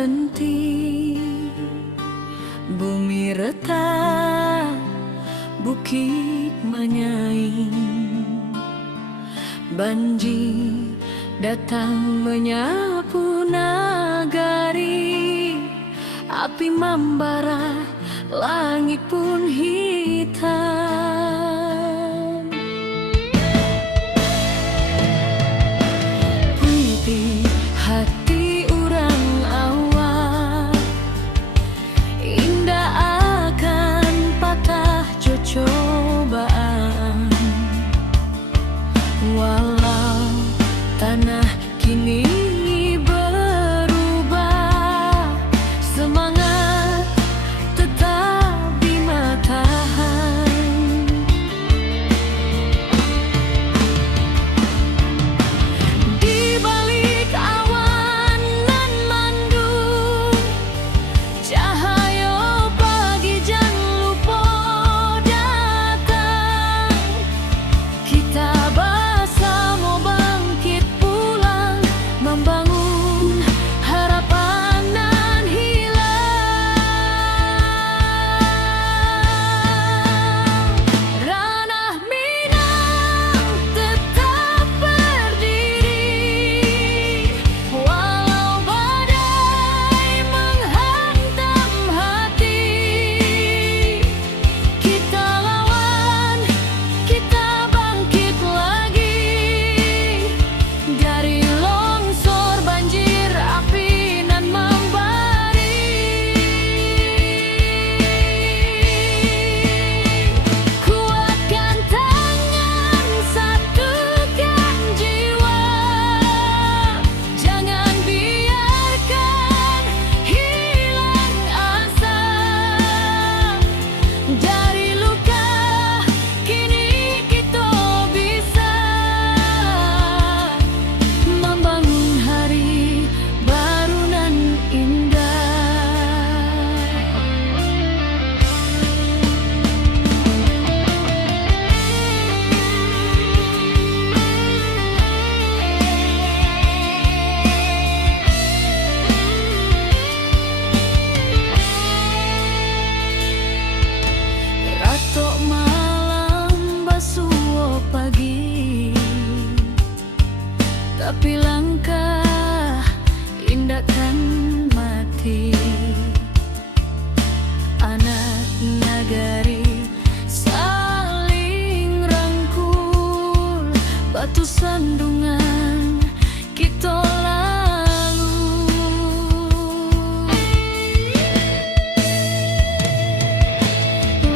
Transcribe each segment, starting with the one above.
henti. Bumi retak, bukit menyaing. Banjir datang menyapu nagari. Api membara, langit pun hitam. Puiti hati urang awak, indah akan patah cobaan. Walau tanah kini berubah, semangat tetap di matahan. Di balik awan nan mendung, cahaya pagi jan lupa datang. Kita bersama bangkit pulang, membangun harapan nan hilang. Ranah Minang tetap berdiri, walau badai menghantam hati. Kita lawan, kita bangkit lagi. Dari longsor, banjir, api nan membara. Kuatkan tangan, satukan jiwa. Jangan biarkan hilang asa. Dari luka kini kita bisa membangun hari baru nan indah. Ratok malam basuh pagi, tapi langkah indahkan mati. Anak nagari saling rangkul, batu sandungan kita lalu.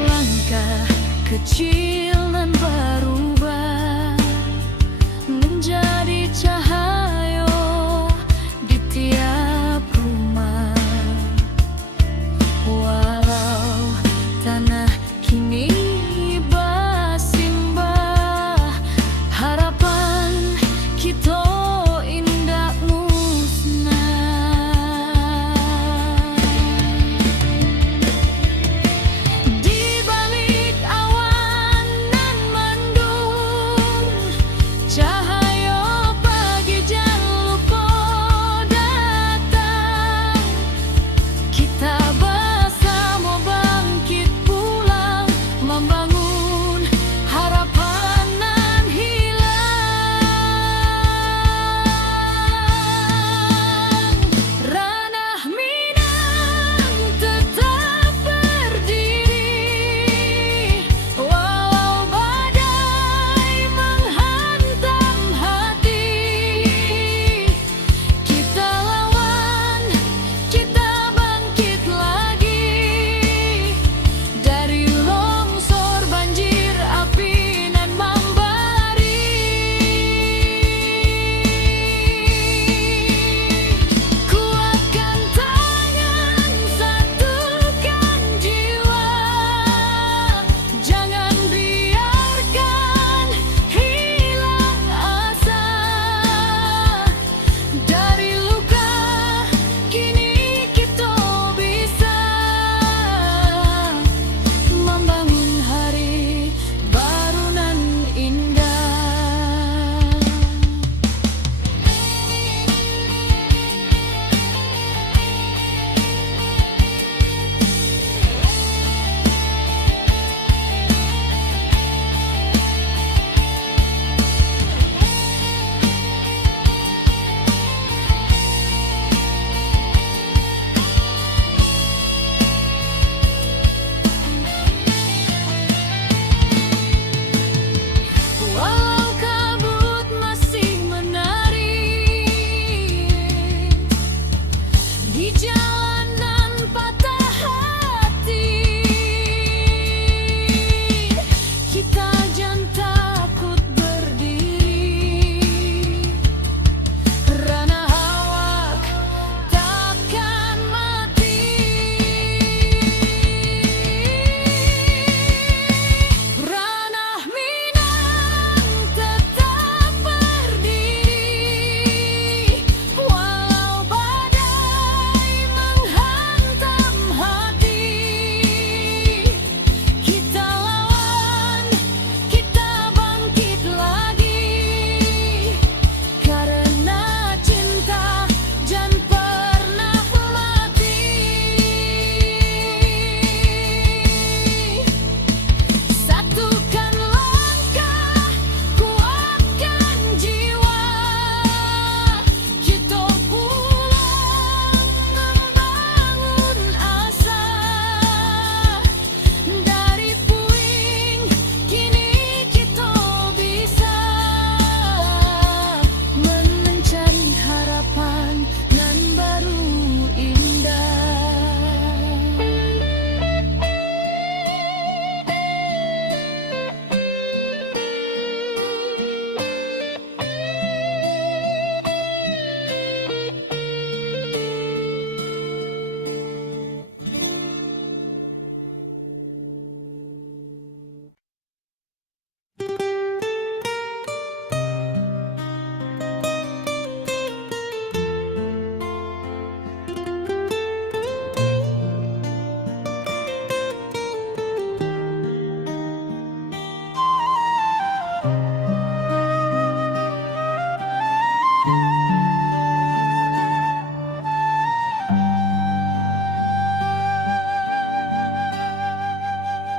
Langkah kecil nan berubah menjadi cahaya di tiap rumah. di jalanan patah hati. Kita jangan takut berdiri, ranah awak takkan mati. Ranah Minang tetap berdiri, walau badai menghantam hati. Kita lawan, kita bangkit lagi, karena cinta jangan pernah mati. Satukan langkah, kuatkan jiwa, kita pulang membangun asa. Dari puing kini kita bisa mencari harapan nan baru indah.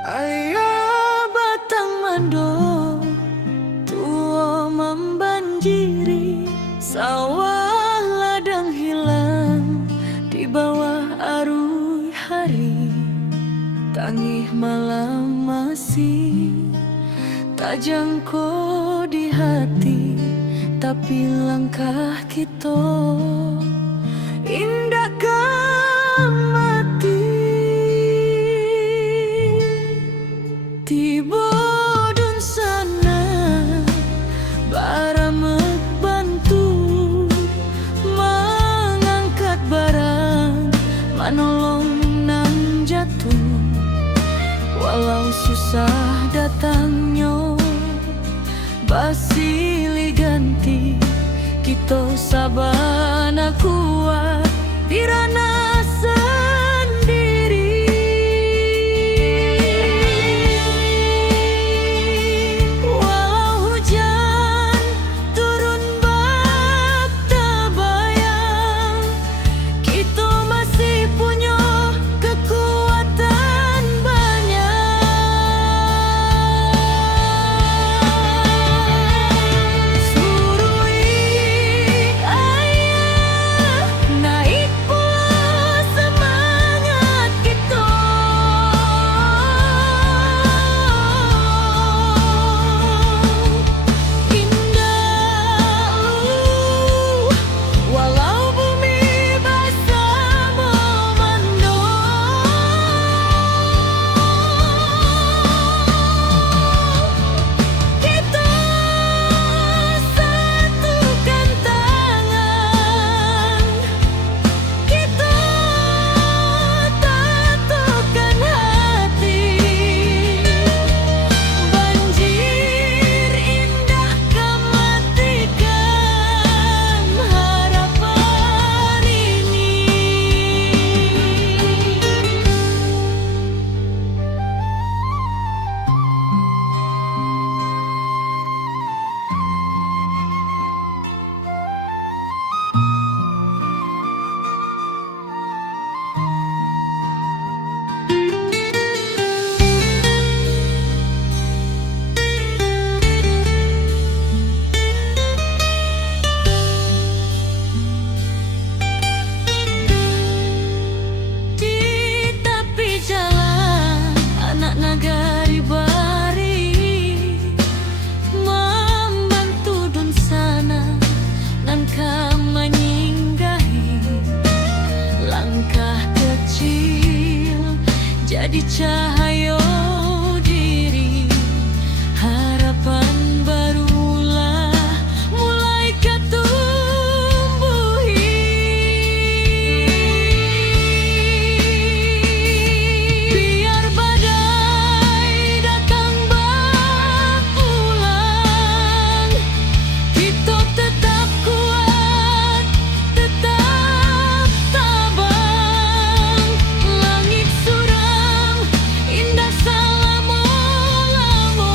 Ayah batang mando tua membanjiri, sawah ladang hilang di bawah arus hari. Tangih malam masih tak jangkau di hati, tapi langkah kita indahkan mati. Tiba dun sana baramek bantu mengangkat barang, manolong nang jatuh. Walau susah datangnya basilih ganti, kita sabana kuat di ranah sendiri. Walau hujan turun bak tabayang, kita masih punya kekuatan banyak. Surui ayah naik pulang langkah kecil jadi cahaya diri, harapan barulah mulai ketumbuhi. Biar badai datang berulang, kita tetap kuat, tetap tabang. Langit suram, indah selama-lama,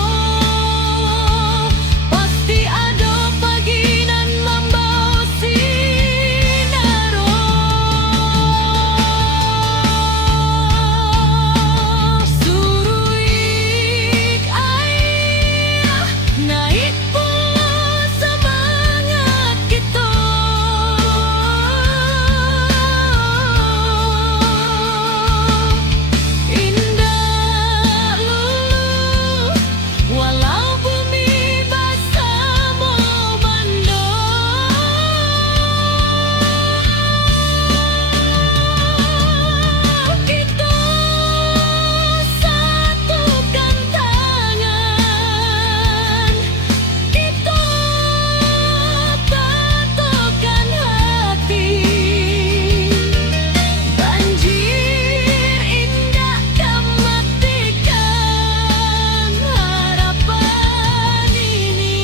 pasti ada pagi nan membawa sinar. Suruik air, naik pula semangat kita. Indah lulu, walau bumi basah memandang. Kita satukan tangan, kita tetapkan hati. Banjir indah kan matikan harapan ini.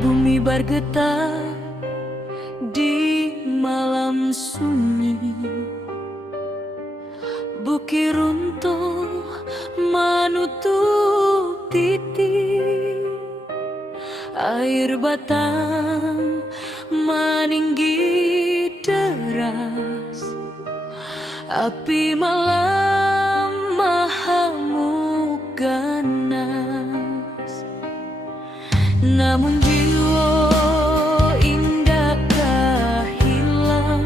Bumi bergetar di malam sunyi, bukit runtuh menutup titik, air batang meninggi deras, api malam mahamuk ganas. Namun jiwa indakkah hilang,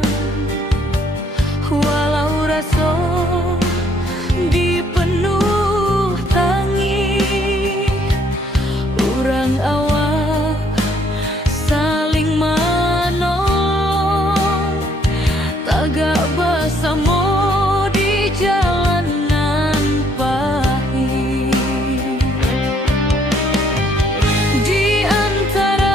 walau rasa dipenuh tangis. Urang awak saling menolong, tagak bersama di jalanan pahit. Di antara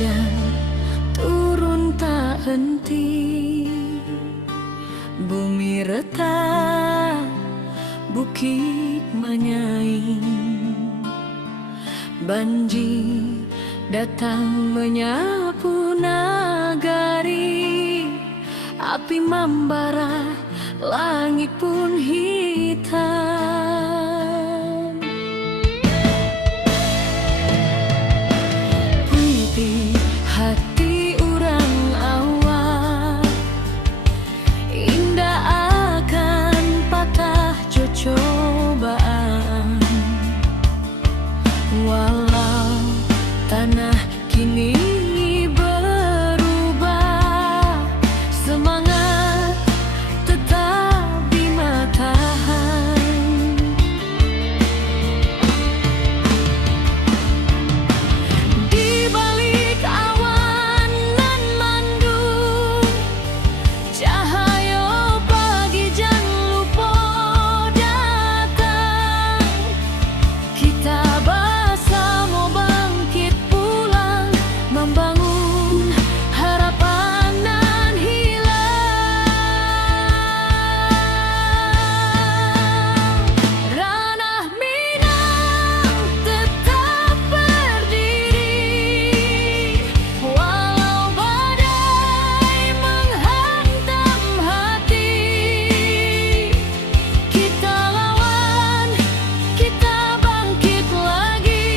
hujan turun tak henti, bumi retak, bukit menyaing, banjir datang menyapu nagari, api membara, langit pun hitam. Puiti hati urang awak, indah akan patah cobaan. Walau tanah kini berubah, semangat tetap di matahan. Di balik awan nan mendung, cahaya pagi jan lupa datang. Kita bersama bangkit pulang, membangun harapan nan hilang. Ranah Minang tetap berdiri, walau badai menghantam hati. Kita lawan, kita bangkit lagi,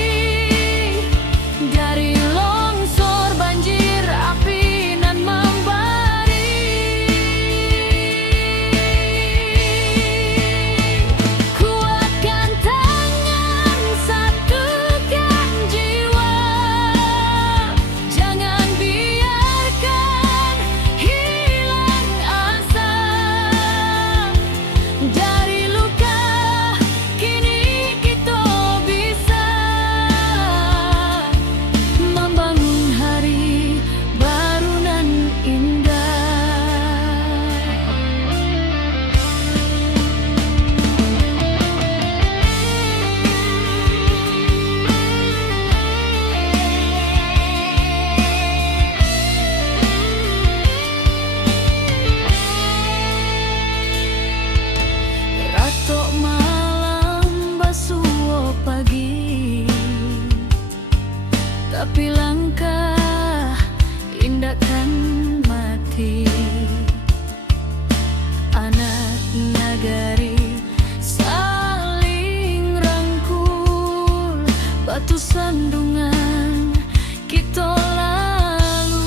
dari longsor banjir api nan membari. Kuatkan tangan, satukan jiwa, jangan biarkan hilang asa. Dari luka kini kita bisa membangun hari baru nan indah. Ratok malam basuh pagi, tapi langkah indah kan mati. Anak nagari saling rangkul, batu sandungan kita lalu.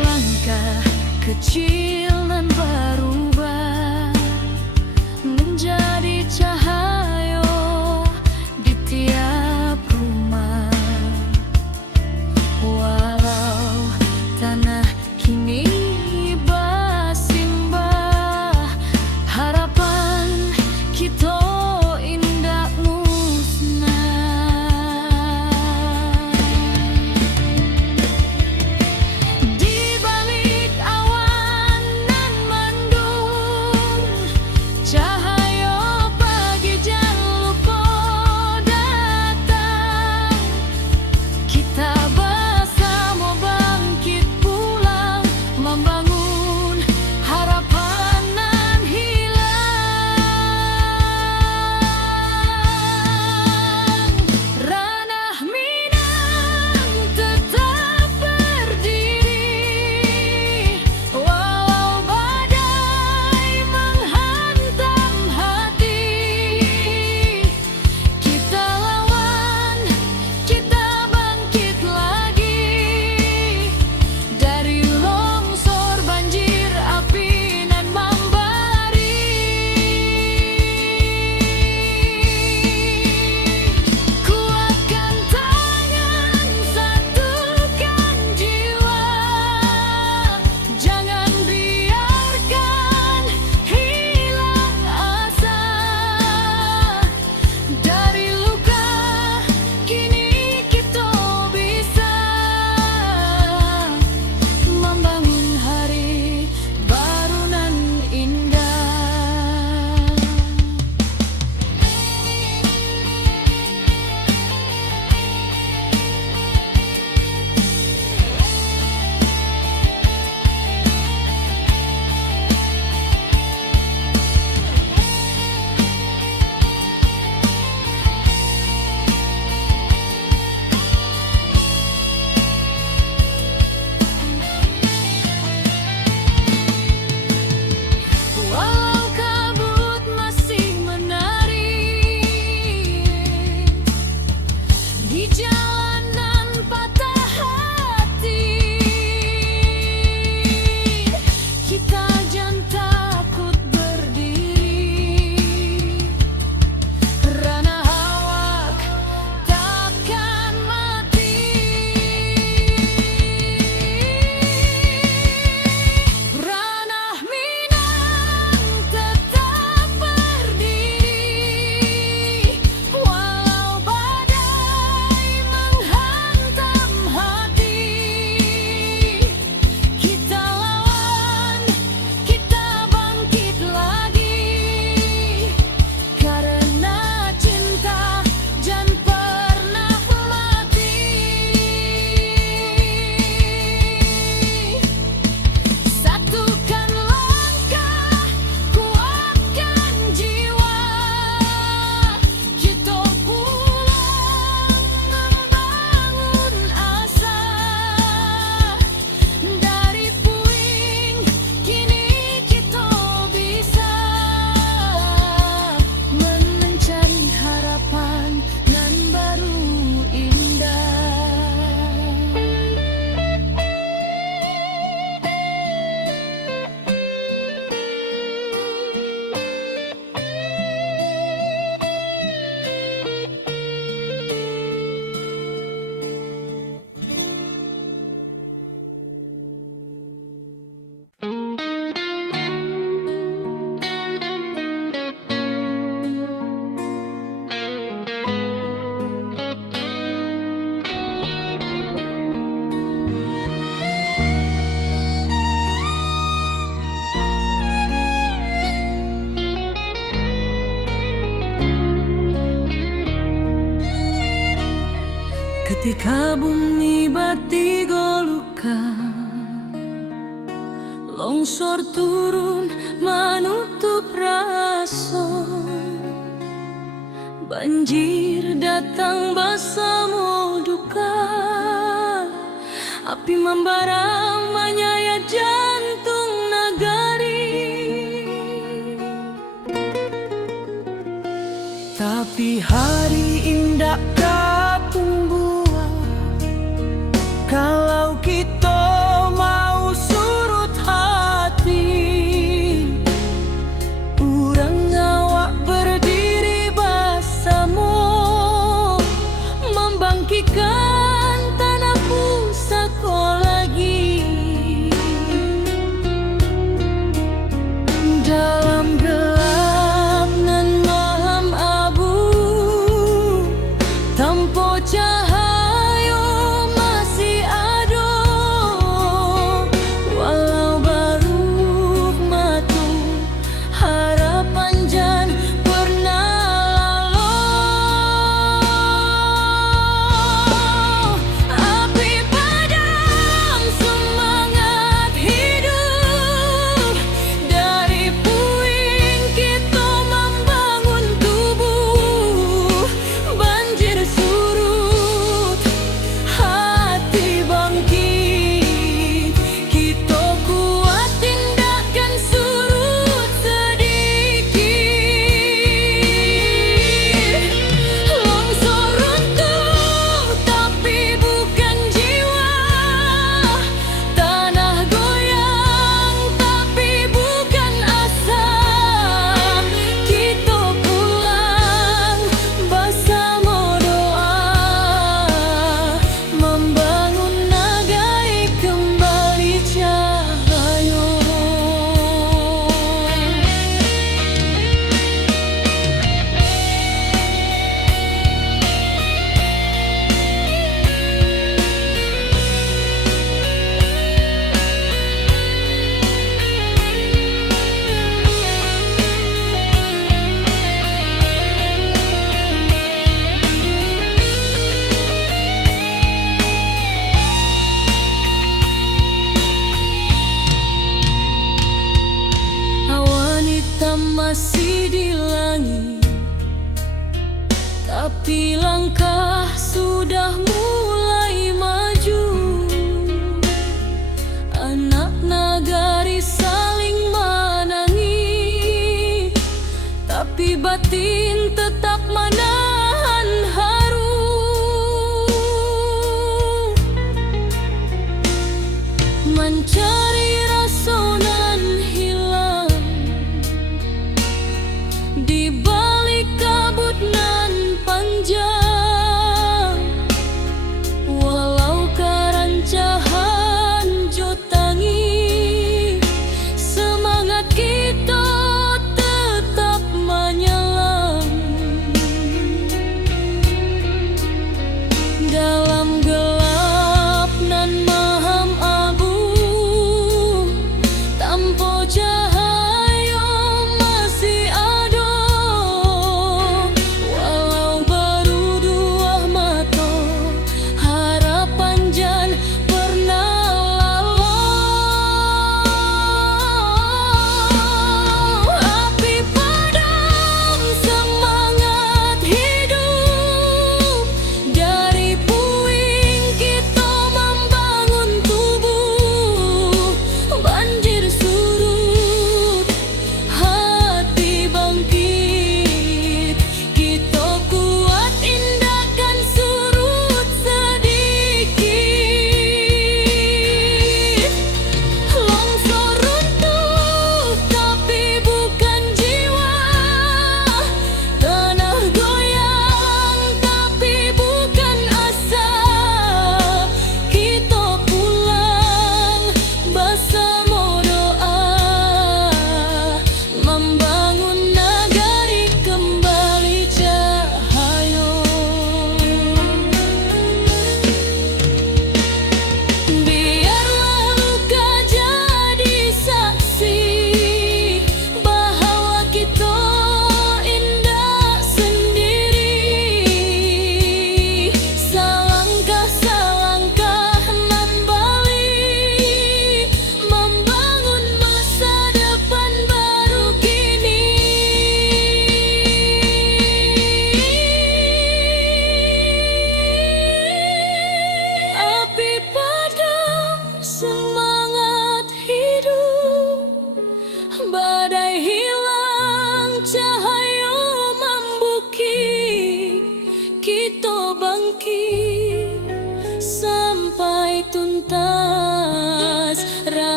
Langkah kecil nan berubah menjadi cahaya di tiap rumah. Walau tanah kini bersimbah, harapan kita indah ketika bumi bati goluka, longsor turun menutup raso, banjir datang bersama duka, api membara menyayat jantung nagari. Tapi hari indah kapung buah, kalau kita mau surut hati, urang ngawak berdiri bersama, membangkitkan tanah pusaka lagi. Dalam gelap nan malam abu, tanpa cahaya masih ada, walau baru matu harapan jan pernah lalu. Api padam semangat hidup, dari puing kita membangun tubuh. Banjir surut, hati bangkit, kita kuat tindakan surut sedikit. Longsor runtuh tapi bukan jiwa, tanah goyang tapi bukan asa. Kita pulang bersama doa, membangun nagari kembali cahaya. Awan hitam masih di langit, tapi langkah sudah mulai maju. Anak nagari saling menangis, tapi batin tetap menahan haru. Mencari rasa nan hilang di balik kabut nan panjang, walau kerancahan jotangi, semangat kita tetap menyala.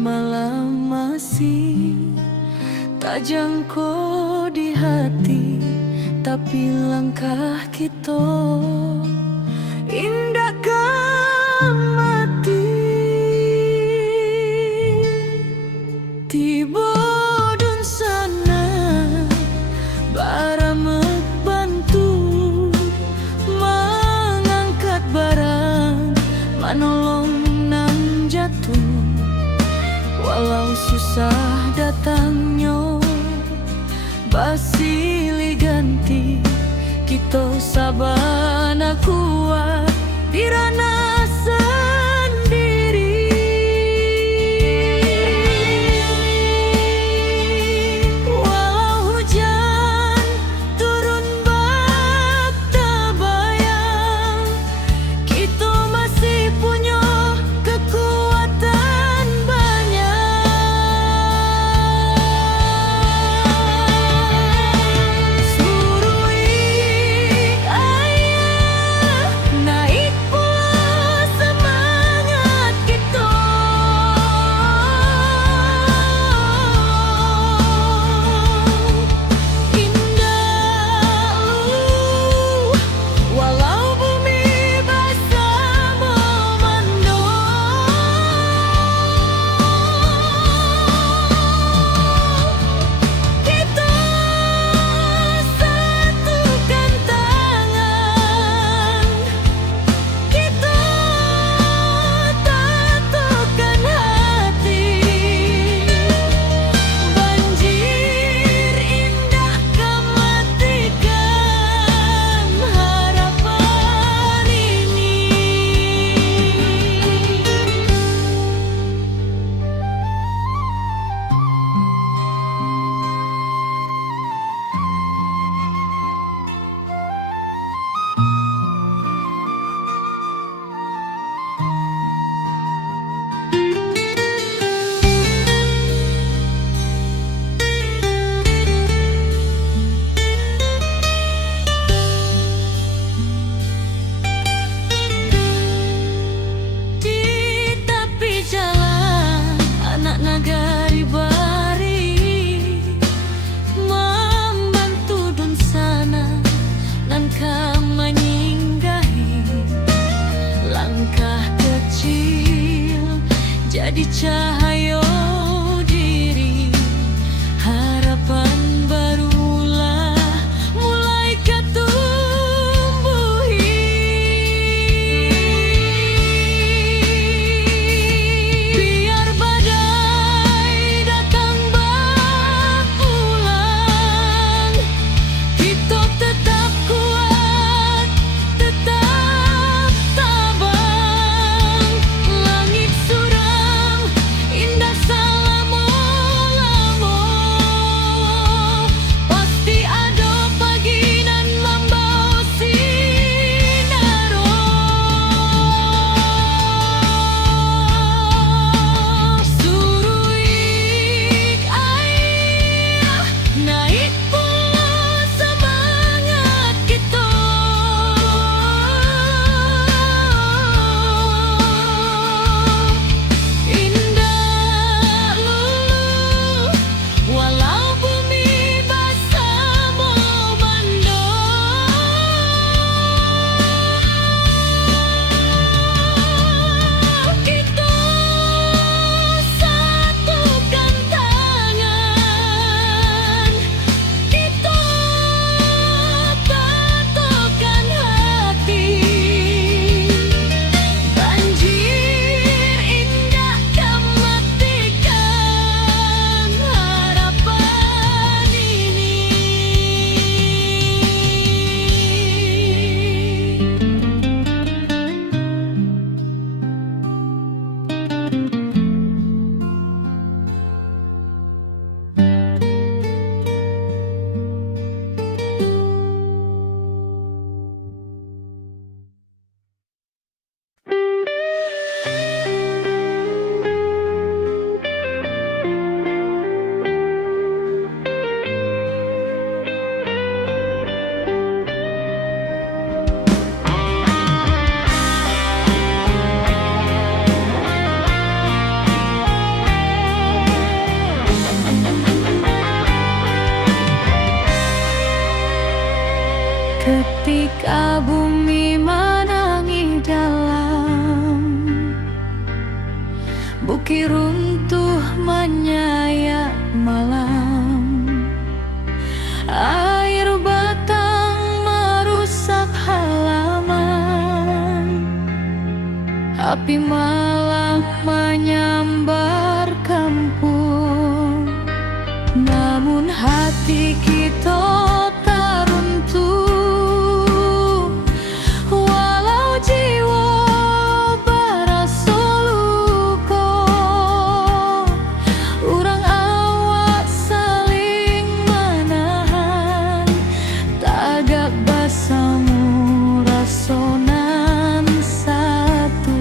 malam masih tak jangkau di hati, tapi langkah kita indahkan mati. Tiba dun sana baramek bantu mengangkat barang, manolong nang jatuh. Walau susah datangnya basili ganti, kita sabana kuat dirana sendiri. Walau hujan turun bak tabayang, kita masih punya kekuatan banyak. Surui ayah naik pula tapi malah menyambar kampung. Namun hati kita tak runtuh, walau jiwa barasa luka. Urang awak saling menahan, tagak basamu rasonan satu.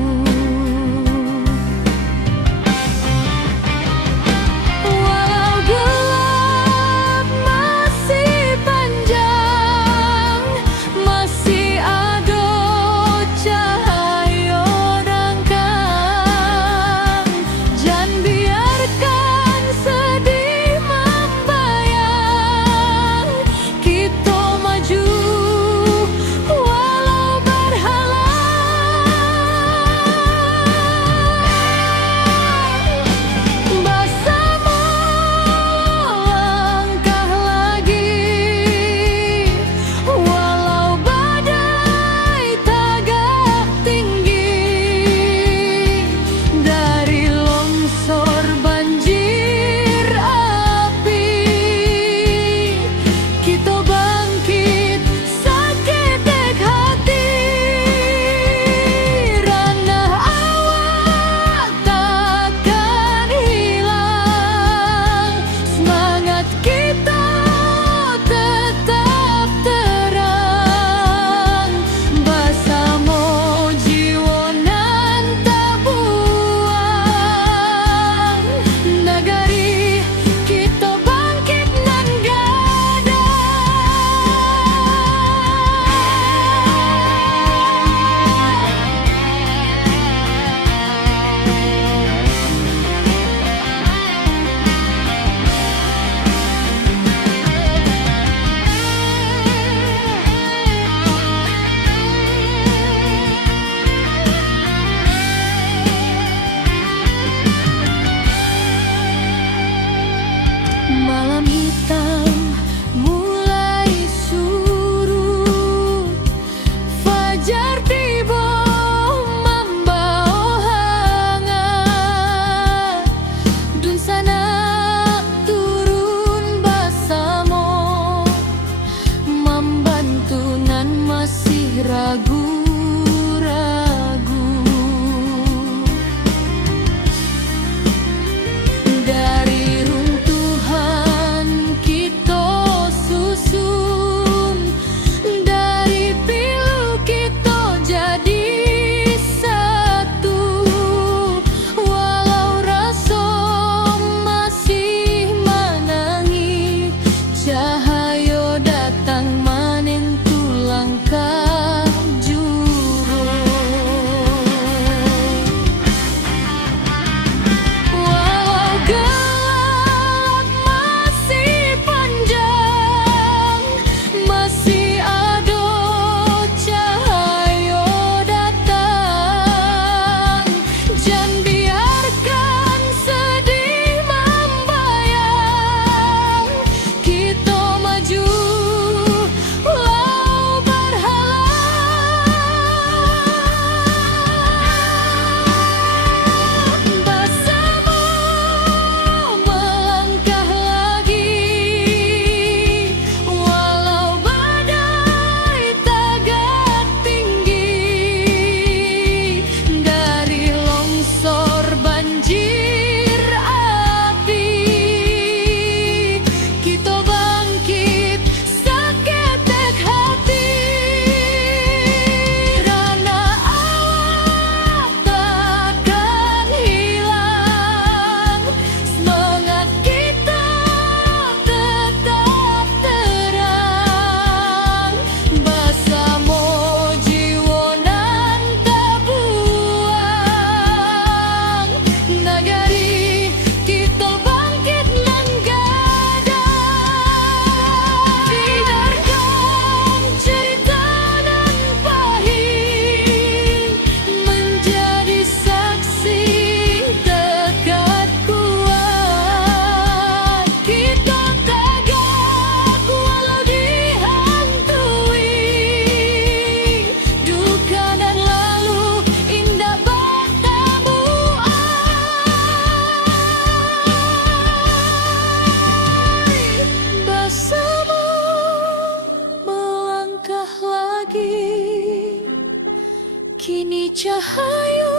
cahayu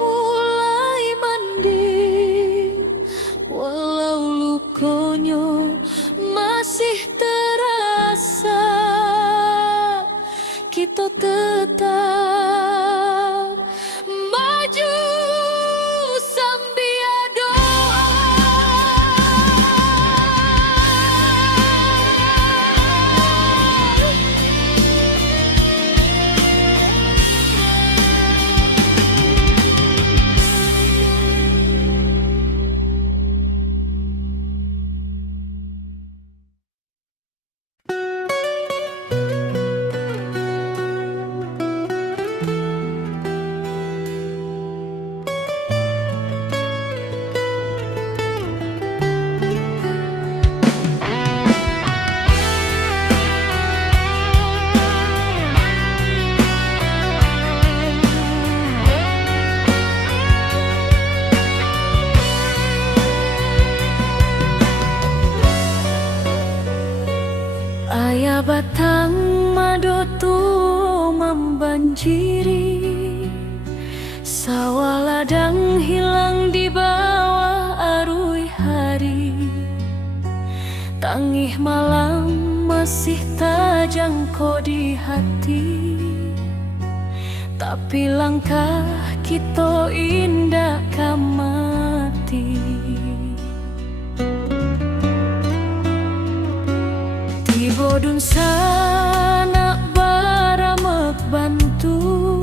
mulai mandi, walau lukonyo masih terasa, kita tetap maju sambil doa. Ayah batang madotu membanjiri, sawah ladang hilang di bawah arus hari. Tangih malam masih terjangkau di hati, tapi langkah kita indah kamati. Bodun sana baramek bantu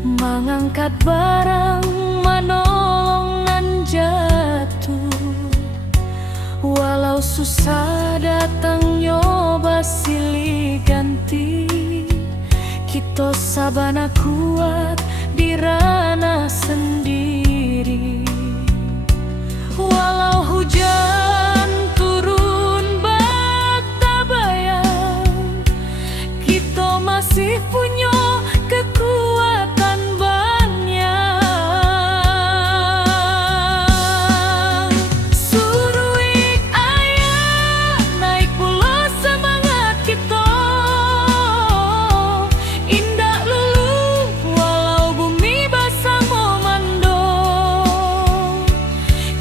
mengangkat barang manolongan jatuh, walau susah datang nyoba silih ganti, kita sabana kuat di ranah sendiri. Walau hujan masih punya kekuatan banyak. Suruh ayah naik pula semangat kita, indah lulu walau bumi basah memando.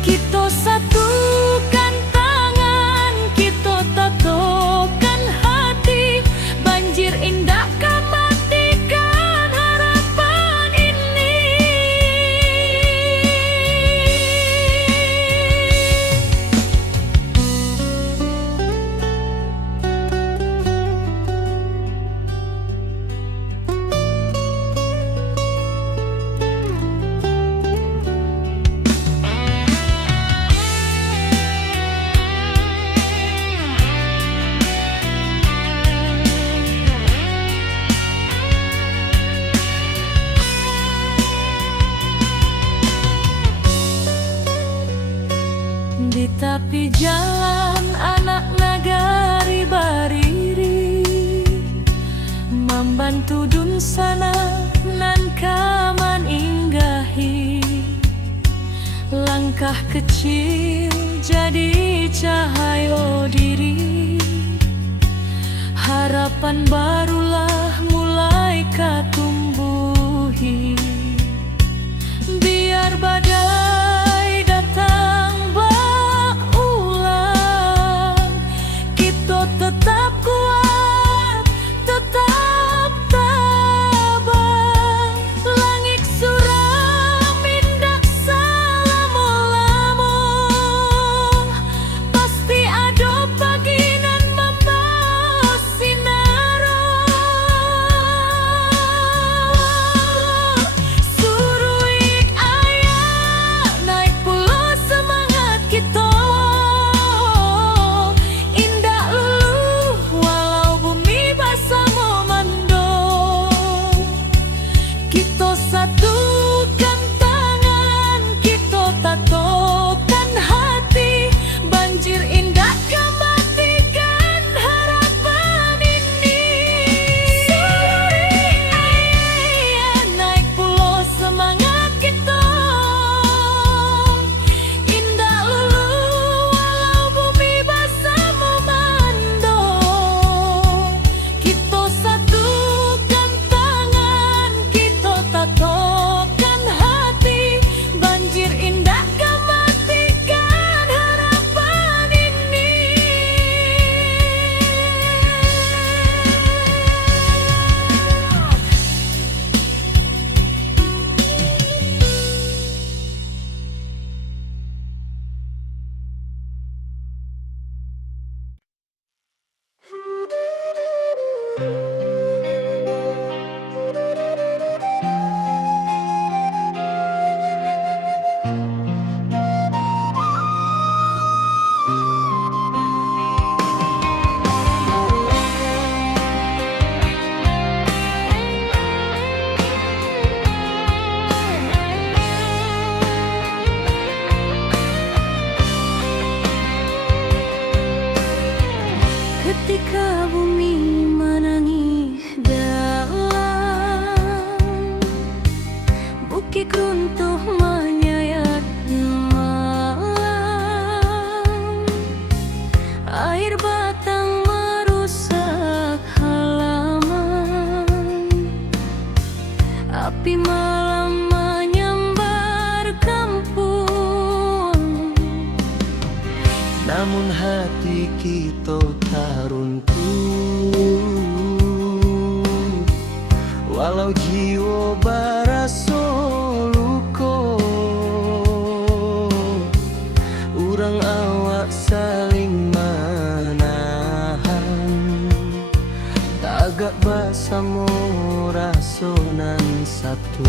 Kita satukan tangan, kita tatokan hati, banjir indah di tepi jalan anak nagari bariri, membantu dun sana nan kaman inggahi. Langkah kecil jadi cahaya diri, harapan barulah mulai katumbuhi. Biar badai datang tetap kuat, tetap tabah. Langit suram indak salamu-lamu, pasti ada pagi nan membawa sinar. Tapi malam menyambar kampung. Namun hati kita tak runtuh, walau jiwa baraso luko. Urang awak saling menahan, tagak basamo rasonan satu.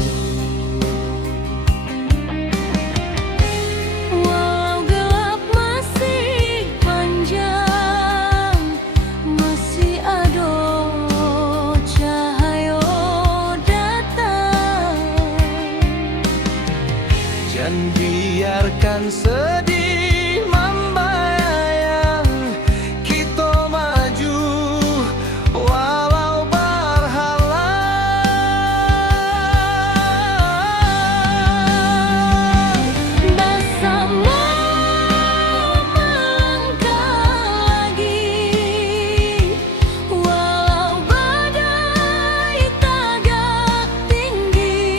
Walau gelap masih panjang, masih ada cahaya datang. Jangan biarkan sedih membayang, kita maju walau berhalang. Bersama melangkah lagi, walau badai tagak tinggi.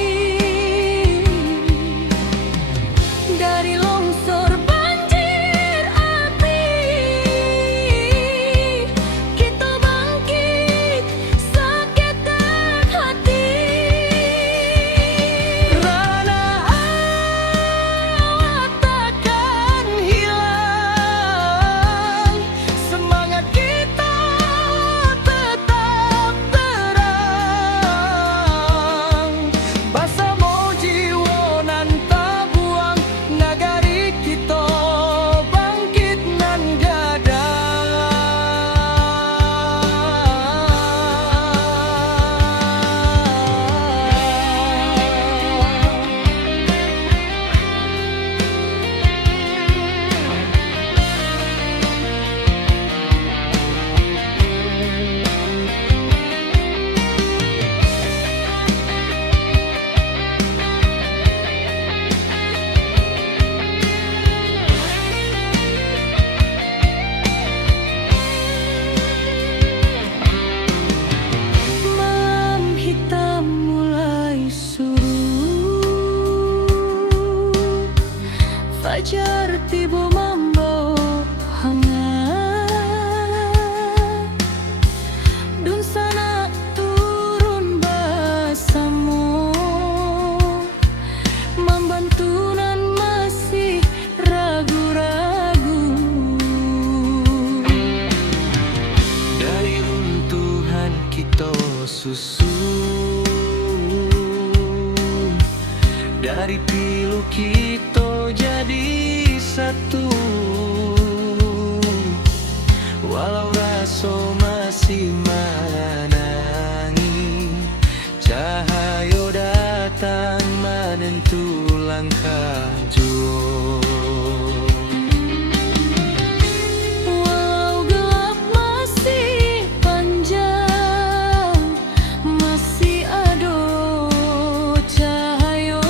Dari longsor banjir api, kita bangkit sakitkan hati. Rana awak takkan hilang, semangat kita tetap terang. Basamo jiwa nan tabuang, nagari kita bangkit nan gadang. Malam hitam mulai surut, fajar tiba membawa hangat. Dun sana turun basamo, membantu nan masih ragu-ragu. Dari runtuhan kita susun, dari pilu kita jadi satu. Walau raso masih menangi, cahaya datang menentu langkah jua. Walau gelap masih panjang, masih ada cahaya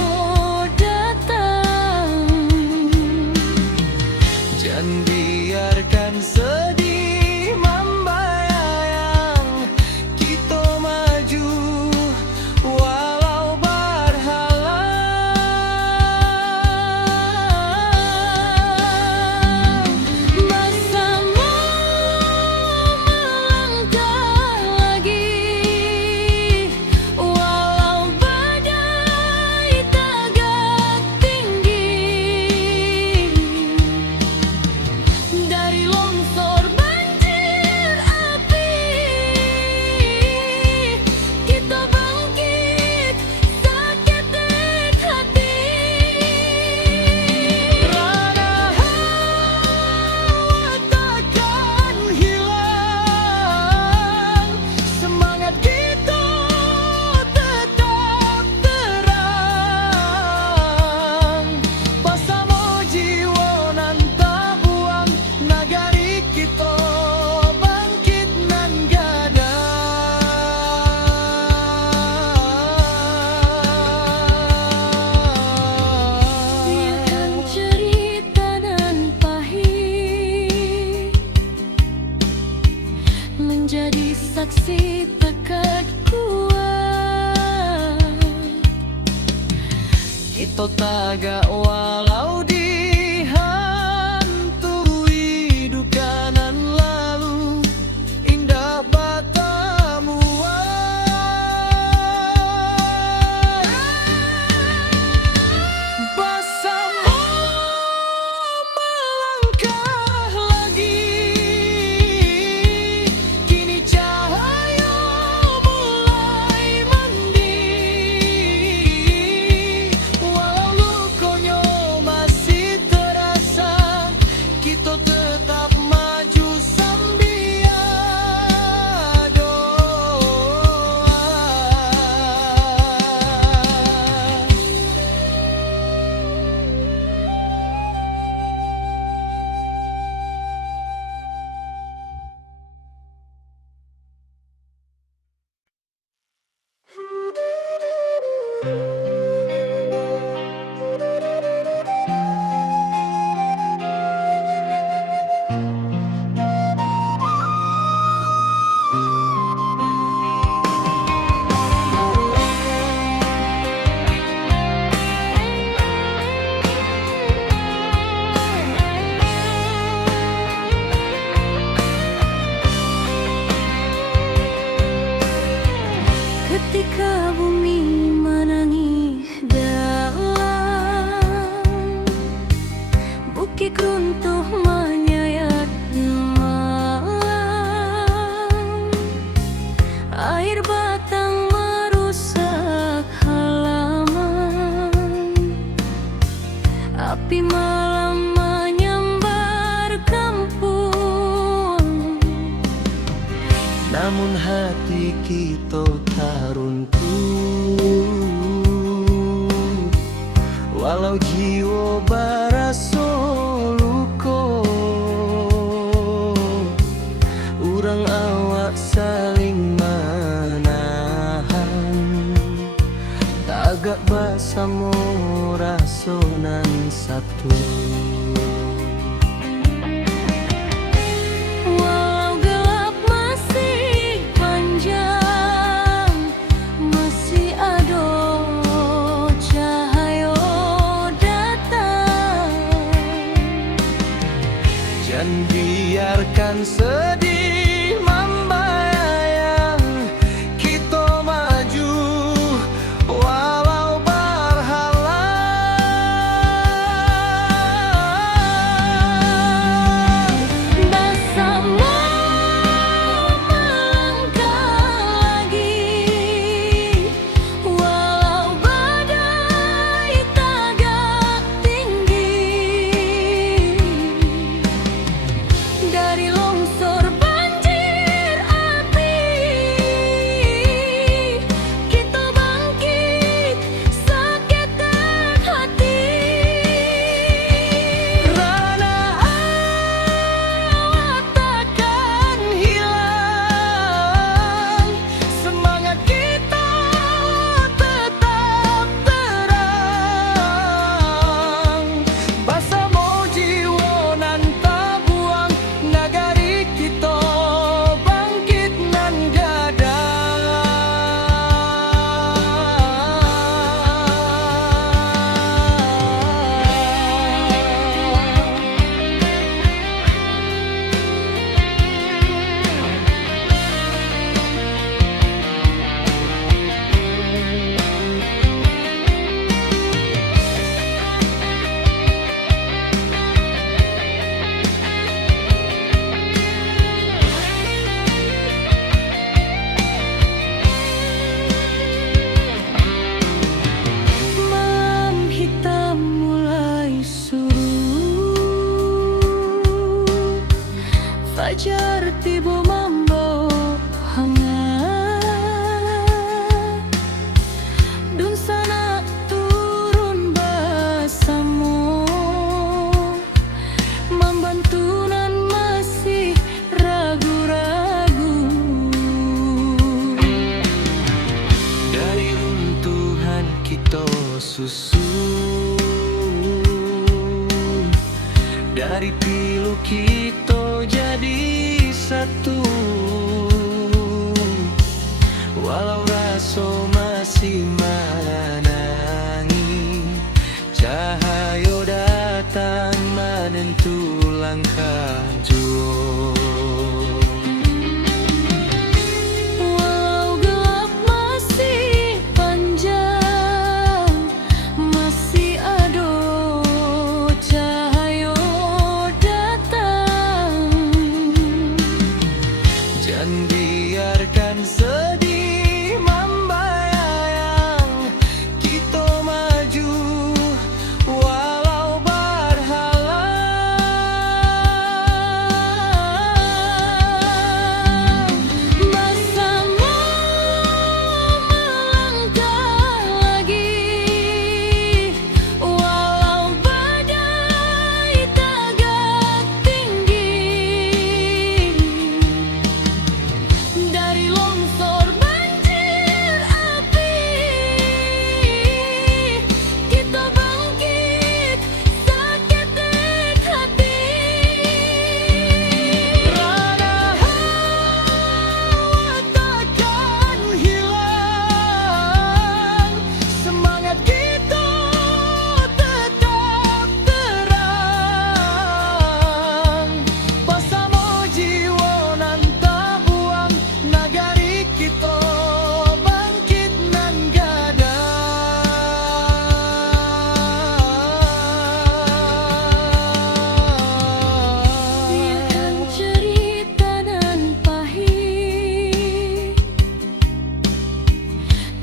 datang. Jangan biarkan sedih membayang, kita maju walau berhalang. kita tagak walau dihantui duka nan lalu indah batamu. Bersama melangkah lagi, kini cahaya mulai mending. Walau lukonya masih terasa, kita tetap maju sambil doa. Ketika bumi menangis dalam, bukit runtuh menyayat malam, air batang merusak halaman, api malam menyambar kampung. Namun hati kita tak runtuh, walau jiwa barasa luka. Urang awak saling menahan, tagak bersama rasonan satu. Walau gelap masih panjang, masih ada cahaya datang. Jangan biarkan sedih membayang, kita maju walau berhalang. Bersama melangkah lagi, walau badai tagak tinggi. Dari longsor banjir api, kita bangkit seketek hati. Rana awak takkan hilang, semangat kita tetap terang. Bersama jiwa nan tak buang, nagari kita bangkit nan gadang. Malam hitam mulai surut, fajar tiba membawa hangat. Dun sana turun bersama, membantu nan masih ragu-ragu. Dari runtuhan kita susun, dari pilu kita jadi satu. Walau rasa masih menangi,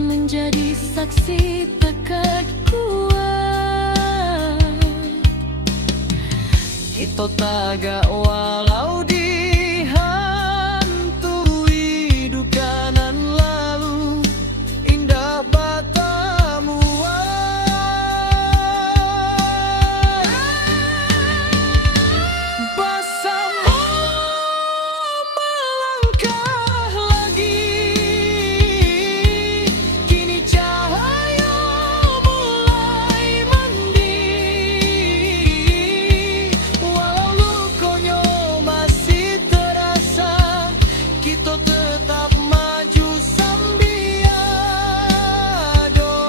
menjadi saksi tekad kuat. Kita tagak walau dihantui duka nan lalu, indah batamu bersama melangkah lagi. Kini cahaya mulai mandi, walau lukonya masih terasa, kita tetap maju sambil doa.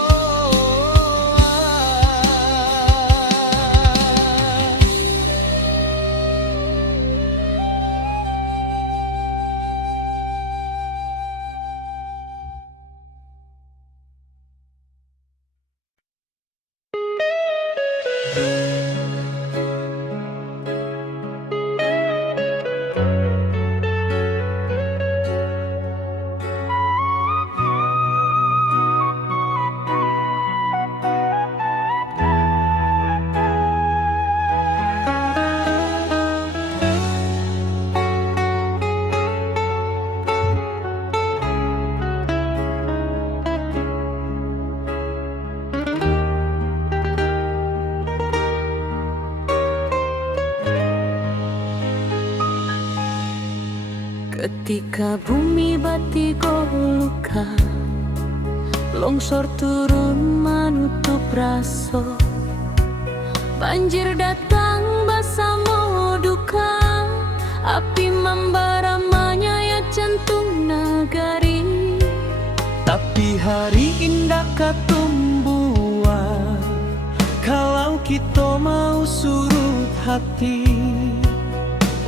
Ketika bumi batigo luka, longsor turun menutup raso, banjir datang bersama duka, api membara menyayat jantung nagari. Tapi hari indah ketumbuhan, kalau kita mau surut hati.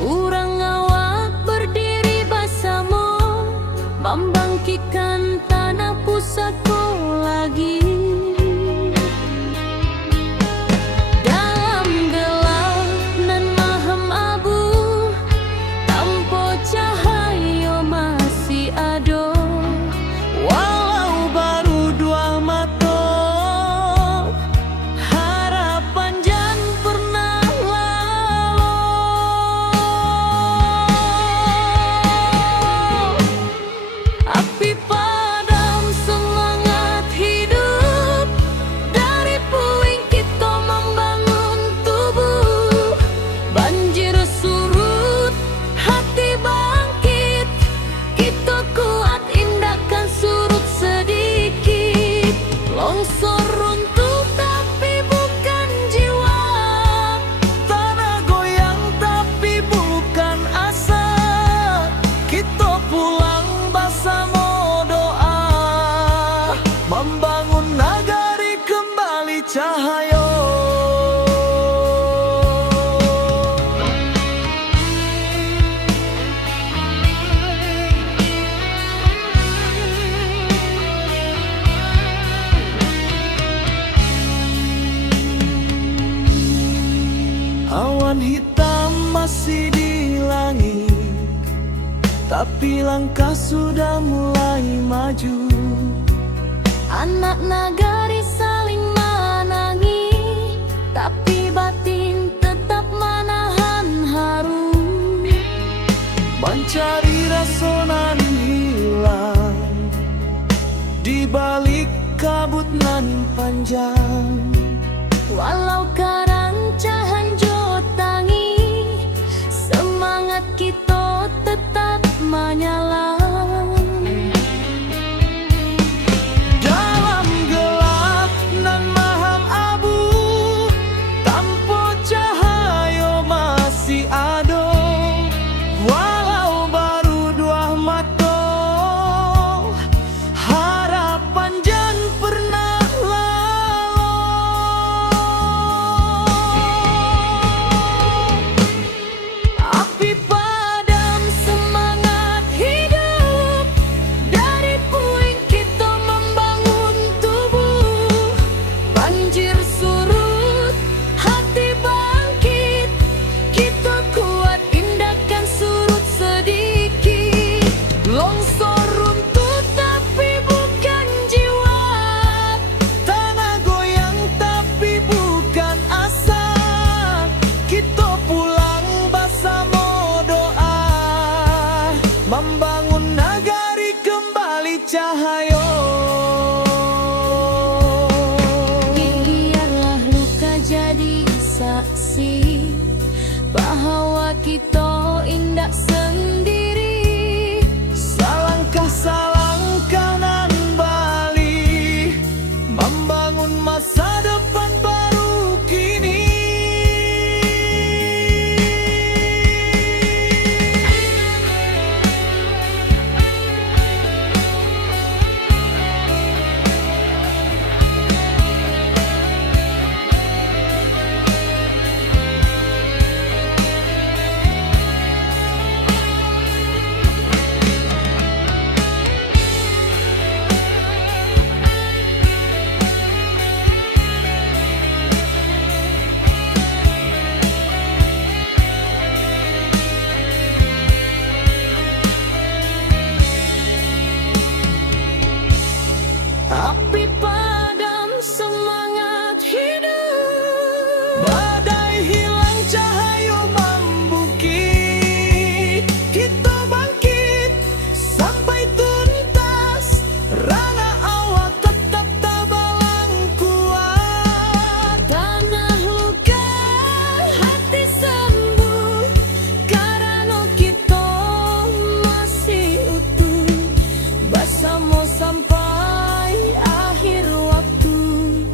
Urang awak berdiri bersama, membangkitkan tanah pusatku lagi. Dalam gelap nan maham abu, tanpa cahaya masih ada, Walau baru dua mata, harapan jangan pernah lalu. api padam semangat hidup, dari puing kita membangun tubuh. Banjir surut, hati bangkit, kita kuat indahkan surut sedikit. Longsor runtuh tapi bukan jiwa, Tanah goyang tapi bukan asa, kita pulang bersama doa, membangun nagari kembali cahaya. Awan hitam masih di langit, tapi langkah sudah mulai maju. anak nagari saling menangi, tapi batin tetap menahan haru. Mencari rasa nan hilang di balik kabut nan panjang. Walau kerancahan jotangi, semangat kita tetap menyala. Dalam gelap nan maham abu, tanpa cahaya masih ada, walau baru dua mata, harapan jangan pernah lalu. Api padam semangat hidup,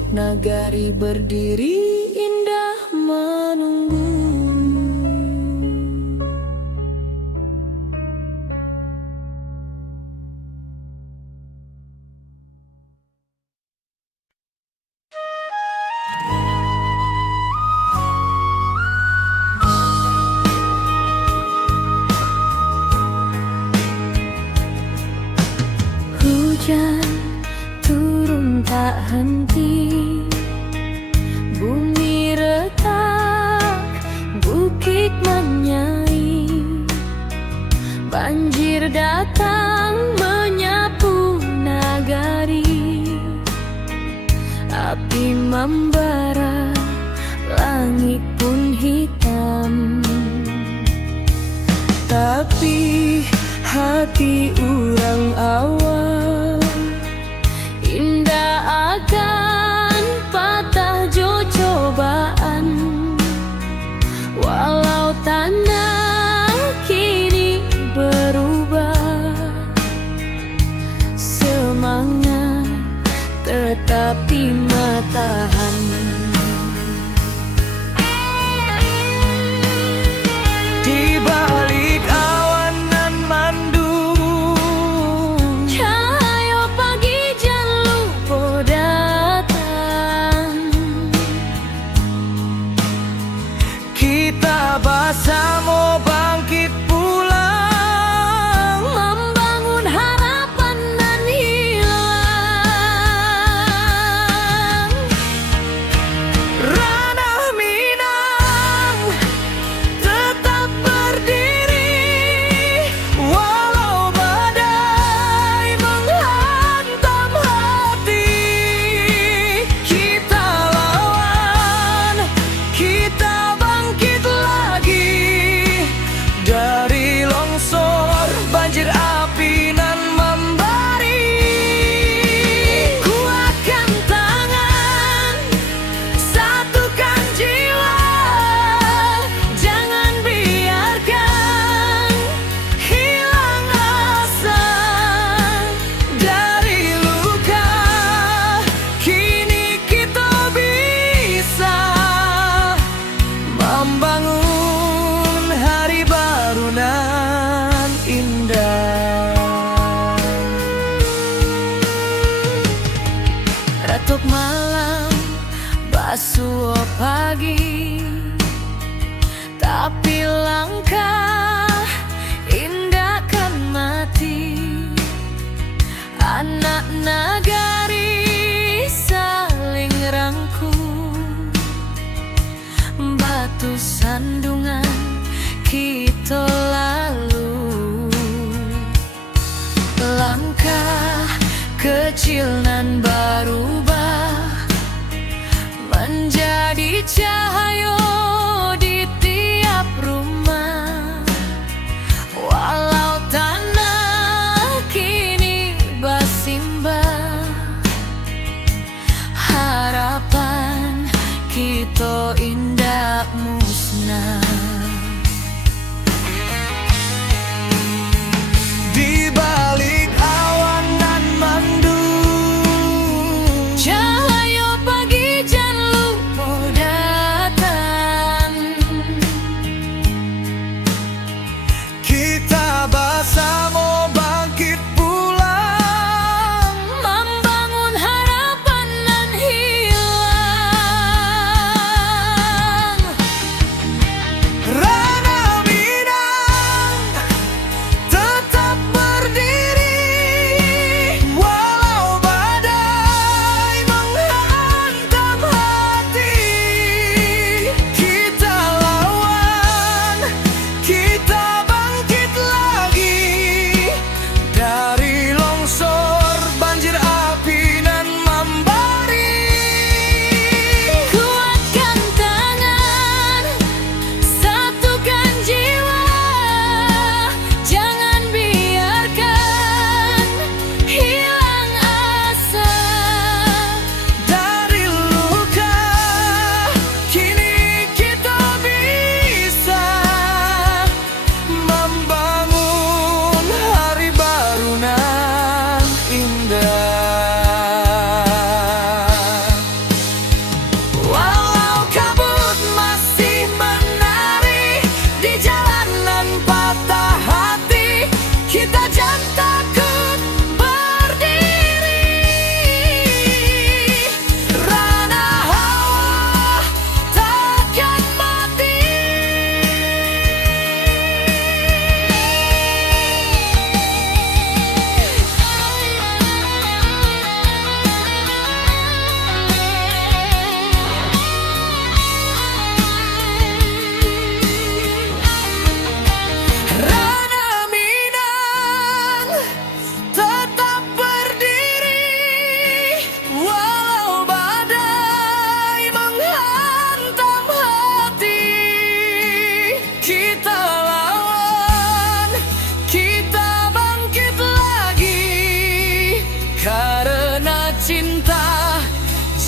nagari berdiri indah menunggu. Hujan turun tak henti, bumi retak, bukit menyai, banjir datang menyapu nagari, api membara, langit pun hitam. Tapi hati urang awal indah akan patah jo cobaan, walau tanah kini berubah, semangat tetapi matahan. Di balik awan nan mandung, Cahaya pagi jan lupa datang. kita bersama bangkit pulang, Membangun harapan nan hilang. ranah Minang tetap berdiri, walau badai menghantam hati. Kita lawan, kita bangkit lagi, dari longsor, banjir, api nan membari. Kuatkan tangan, satukan jiwa, jangan biarkan hilang asa. Dari luka, kini kita bisa membangun hari baru nan indah. Retuk malam, basuh pagi, tapi langkah indah kan mati. Anak nagari saling rangkul, batu sandungan kita lalu. Langkah kecil nan berubah menjadi cahaya di tiap rumah, walau tanah kini bersimbah, harapan kita indah musnah. Di balik awan nan mandung, Cahaya pagi jan lupa datang. kita bersama bangkit pulang, Membangun harapan nan hilang.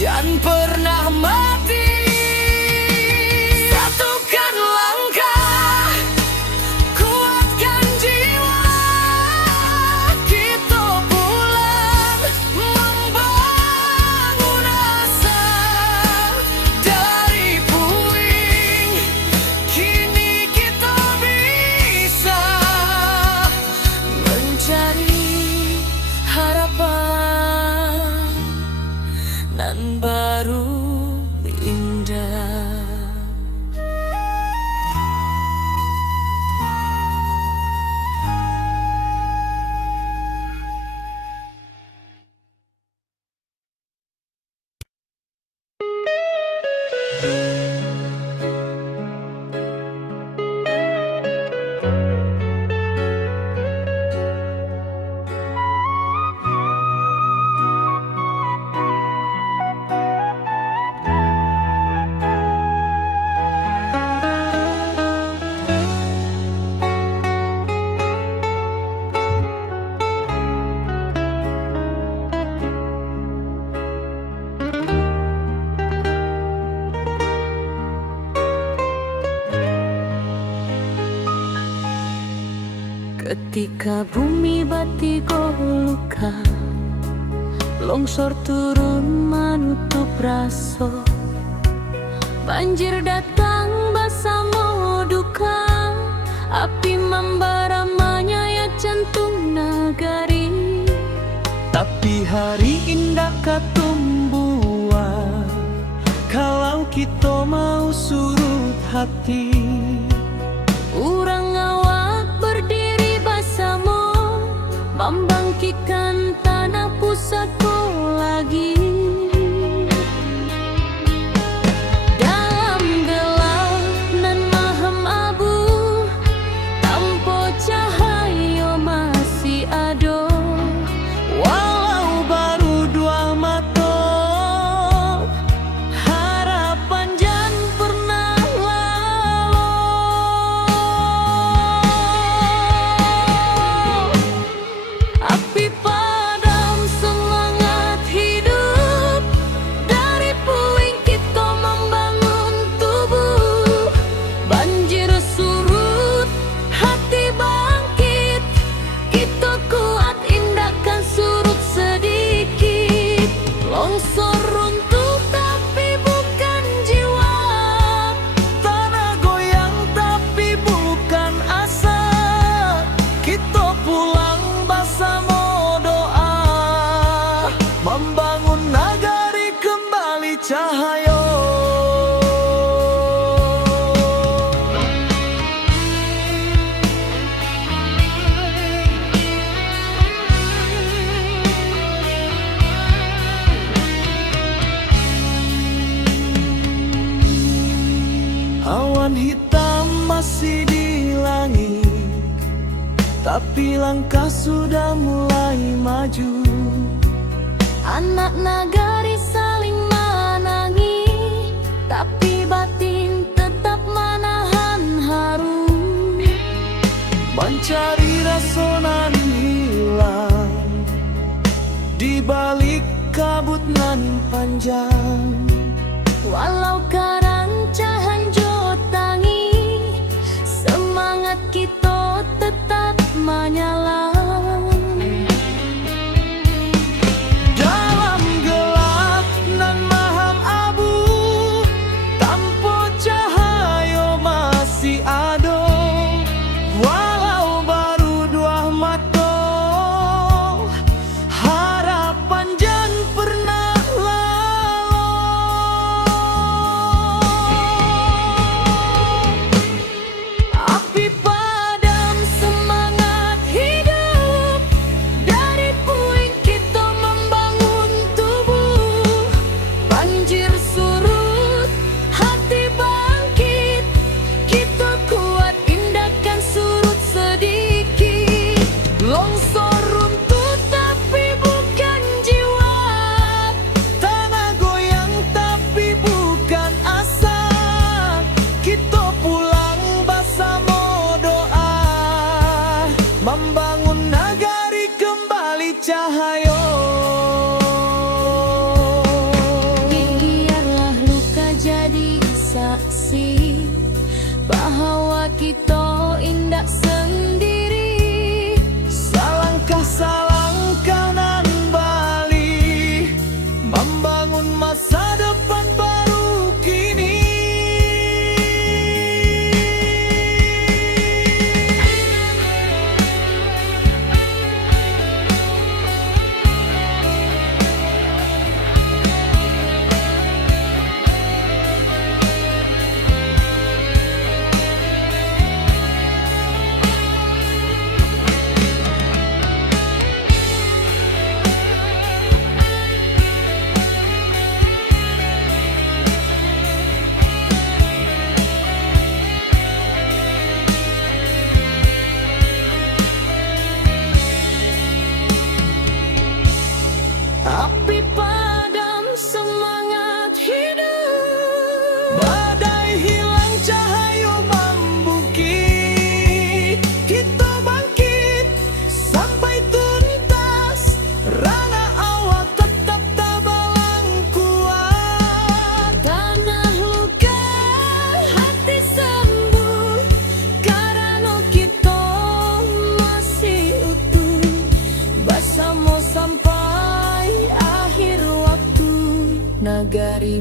jangan pernah mati. Satukan langkah, kuatkan jiwa, kita pulang membangun asa. Dari puing, kini kita bisa mencari harapan nan baru indah. Ketika bumi batigo luka, longsor turun menutup raso, banjir datang bersama duka, api membara menyayat jantung nagari. Tapi hari indah katumbuhan kalau kita mau surut hati. Urang awak berdiri bersama, membangkitkan tanah pusatku lagi. Dalam gelap nan maham abu, tanpa cahaya masih ada. Walau baru dua mata, harapan jangan pernah lalu. Api padam semangat hidup, dari puing kita membangun tubuh. Banjir surut, hati bangkit, kita kuat indahkan surut sedikit. Longsor runtuh tapi bukan jiwa, Tanah goyang tapi bukan asa. Kita pulang bersama doa, membangun nagari kembali cahaya. Awan hitam masih di langit, tapi langkah sudah mulai maju. anak nagari saling menangi, tapi batin tetap menahan haru. Mencari rasa nan hilang di balik kabut nan panjang. Walau karancahan jotangi, semangat kita tetap menyala. Dalam gelap nan maham abu, tanpa cahaya masih ada. Walau baru dua mata, harapan jangan pernah lalu. Api padam semangat hidup,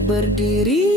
berdiri